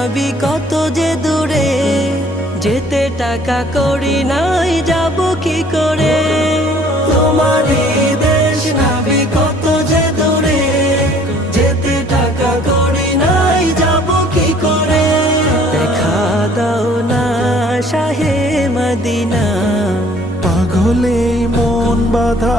নবী কত যে দূরে, যেতে টাকা করি নাই যাব কি করে। তোমারই দেশ নবী কত যে দূরে, যেতে টাকা করি নাই যাব কি করে। দেখা দাও না শাহে মদিনা, পাগলে মন বাধা